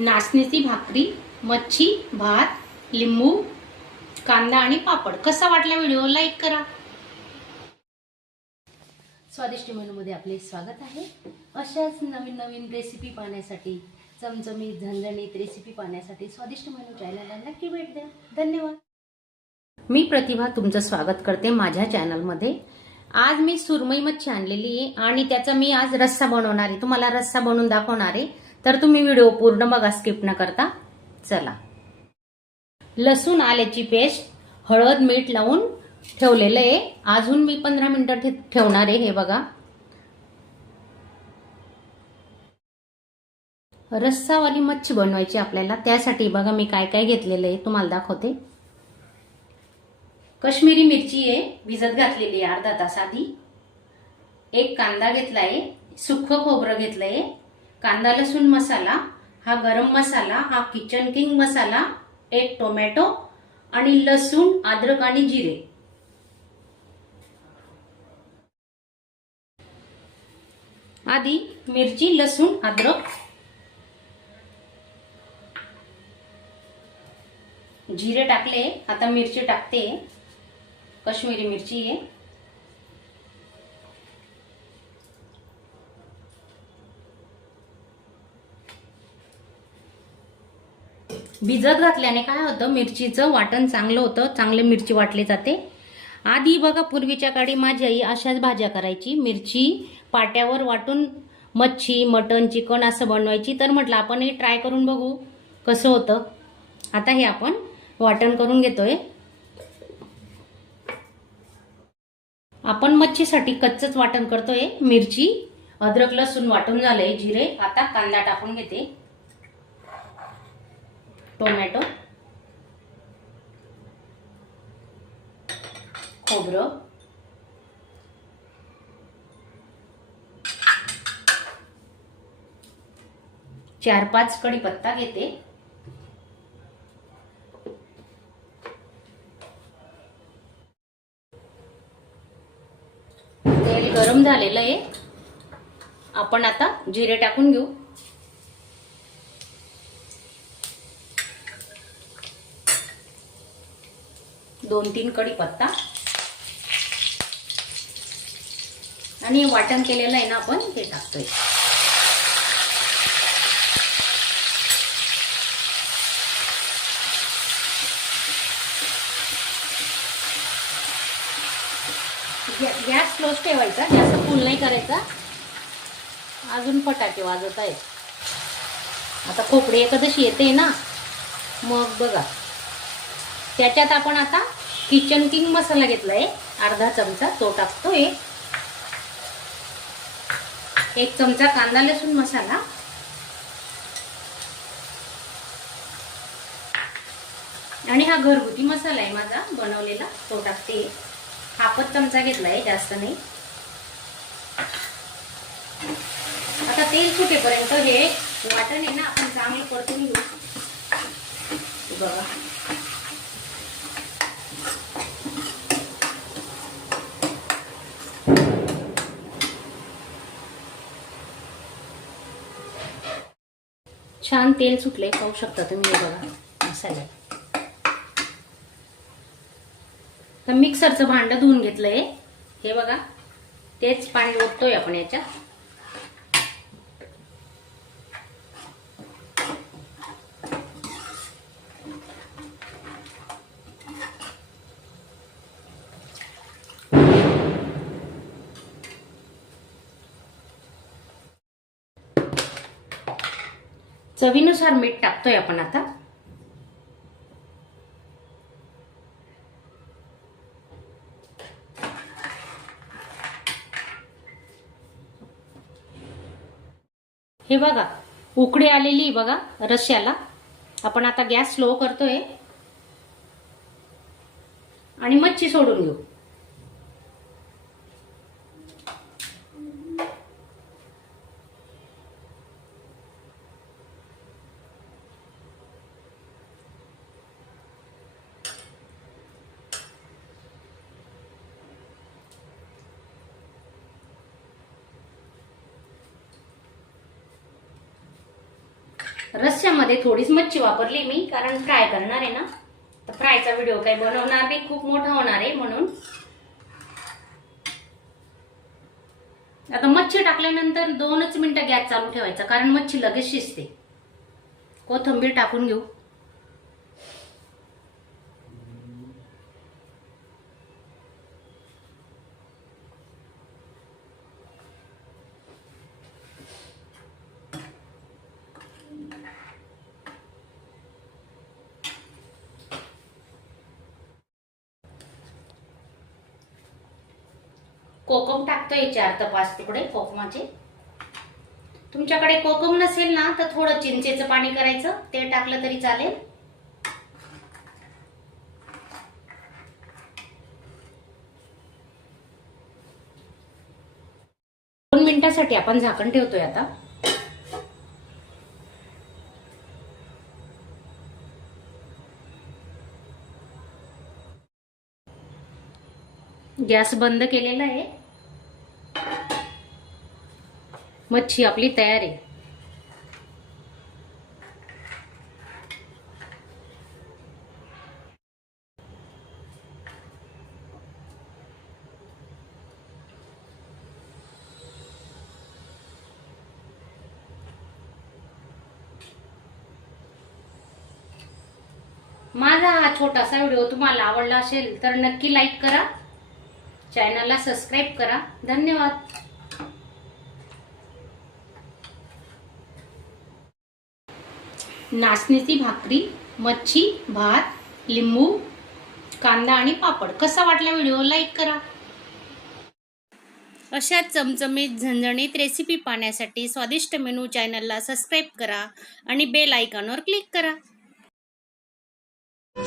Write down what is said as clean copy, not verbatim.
नाचणीची भाकरी, मच्छी, भात, लिंबू, कांदा आणि पापड. कसा वाटला व्हिडिओ? लाईक करा. स्वादिष्ट मेनूमध्ये आपले स्वागत आहे. अशाच नवीन नवीन रेसिपी पाहण्यासाठी, चमचमीत झणझणीत रेसिपी पाहण्यासाठी स्वादिष्ट मेनू चॅनलला नक्की भेट द्या. धन्यवाद. मी प्रतिभा तुमचं स्वागत करते माझ्या चॅनलमध्ये. आज मी सुरमई मच्छी आणलेली आहे आणि त्याचा मी आज रस्सा बनवणार आहे. तुम्हाला रस्सा बनवून दाखवणार आहे, तर तुम्ही व्हिडिओ पूर्ण बघा, स्किप न करता. चला. लसूण आल्याची पेस्ट, हळद, मीठ लावून ठेवलेलं आहे. अजून मी 15 मिनिटं ठेवणार आहे. हे बघा, रस्सावाली मच्छी बनवायची आपल्याला. त्यासाठी बघा मी काय काय घेतलेलं आहे तुम्हाला दाखवते. काश्मीरी मिरची आहे, भिजत घातलेली आहे अर्धा तास आधी. एक कांदा घेतलाय, सुक्कं खोबरं घेतलंय, कांदा लसूण मसाला, हा गरम मसाला, हा किचन किंग मसाला, एक टोमॅटो आणि लसूण, अद्रक आणि जिरे. आधी मिरची, लसूण, अद्रक, जिरे टाकले. आता मिरची टाकते. काश्मीरी मिरची आहे. भिजत घातल्याने काय होतं, मिरचीचं वाटण चांगलं होतं, चांगले मिरची वाटली जाते. आधी बघा, पूर्वीच्या काळी माझी आई अशाच भाज्या करायची. मिरची पाट्यावर वाटून मच्छी, मटण, चिकन असं बनवायची. तर म्हटलं आपण हे ट्राय करून बघू कसं होतं. आता हे आपण वाटण करून घेतोय. आपण मच्छीसाठी कच्चच वाटण करतोय. मिरची, अद्रक, लसूण वाटून झालंय, जिरे. आता कांदा टाकून घेते, टोमॅटो, खोबरं, चार पाच कढीपत्ता घेते, तेल गरम झालेलं आहे. आपण आता जिरे टाकून घेऊ. दोन तीन कढीपत्ता आणि वाटण केलेलं आहे ना आपण, ते टाकतोय. गॅस क्लोज ठेवायचा, जास्त फुल नाही करायचा. अजून फटाके वाजत आहेत. आता खोपडी एकादशी येते ना, मग बघा. त्याच्यात आपण आता किचन किंग मसाला घेतलाय अर्धा चमचा, तो टाकतोय. एक चमचा कांदा लसूण मसाला, आणि हा घरगुती मसाला आहे माझा बनवलेला, तो टाकते. हाफच चमचा घेतलाय, जास्त नाही. आता तेल सुटेपर्यंत हे वाटण आहे ना आपण चांगलं परतून घेऊ. बघा, छान तेल सुटले, पाहू शकता तुम्ही. हे बघा मसाला. तर मिक्सरचं भांड धुवून घेतलंय. हे बघा, तेच पाणी ओततोय आपण याच्यात. चवीनुसार मीठ टाकतोय आपण आता. हे बघा, उकळी आलेली बघा रश्श्याला. आपण आता गॅस स्लो करतोय आणि मच्छी सोडून घेऊ. रस्स्यामध्ये थोडीच मच्छी वापरली मी, कारण फ्राय करणार आहे ना, तर फ्रायचा व्हिडिओ काही बनवणार नाही, खूप मोठा होणार आहे म्हणून. आता मच्छी टाकल्यानंतर 2च मिनिटं गॅस चालू ठेवायचा, कारण मच्छी लगेच शिजते. कोथिंबीर टाकून घेऊ. कोकम टाकतोय 4 ते 5 तुकडे कोकमाचे. तुमच्याकडे कोकम नसेल ना तर थोडं चिंचेचं पाणी करायचं, ते टाकलं तरी चालेल. दोन मिनिटांसाठी आपण झाकण ठेवतोय आता. गॅस बंद केलेला आहे. मच्छी आपली तयार आहे. माझा हा छोटासा व्हिडिओ तुम्हाला आवडला असेल तर नक्की लाईक करा, चॅनलला सबस्क्राईब करा. धन्यवाद. नाचणीची भाकरी, मच्छी, भात, लिंबू, कांदा आणि पापड. कसा वाटला व्हिडिओ लाईक करा. अशा चमचमीत झणझणीत रेसिपी पाहण्यासाठी स्वादिष्ट मेनू चॅनलला सबस्क्राईब करा आणि बेल आयकॉनवर क्लिक करा.